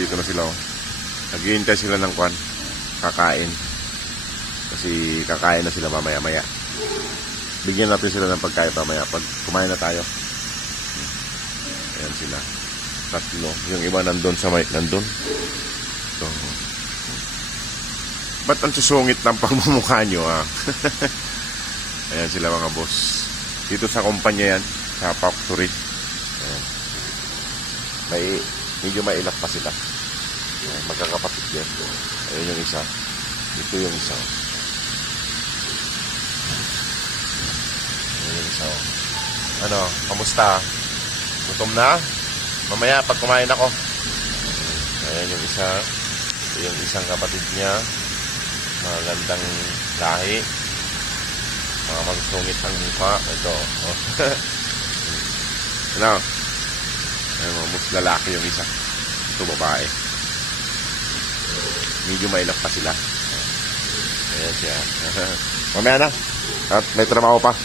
Nandito na sila, oh. Naghihintay sila ng kwan. Kakain. Kasi kakain na sila mamaya-maya. Bigyan natin sila ng pagkain mamaya. Pag kumain na tayo. Ayan sila. Tatlo. Yung iba nandun sa may... Nandun. So, ba't ang susungit ng pagmumukha nyo, ha? Ayan sila mga boss. Dito sa kumpanya yan. Sa factory. Ayan. Medyo mailap pa sila. Ayan, magkakapatid yan. Ayan yung isa. Ito yung isa. Ayan yung isa. Ano, kamusta? Gutom na? Mamaya pag kumain ako. Ayan yung isa. Ito yung isang kapatid niya. Magandang lahi. Mga magsungit ang mukha. Ito. Oh. Ano? Ayan, mas lalaki yung isa. Ito babae. Medyo mailap pa sila. Ayan siya. Mamaya na. At may trabaho pa.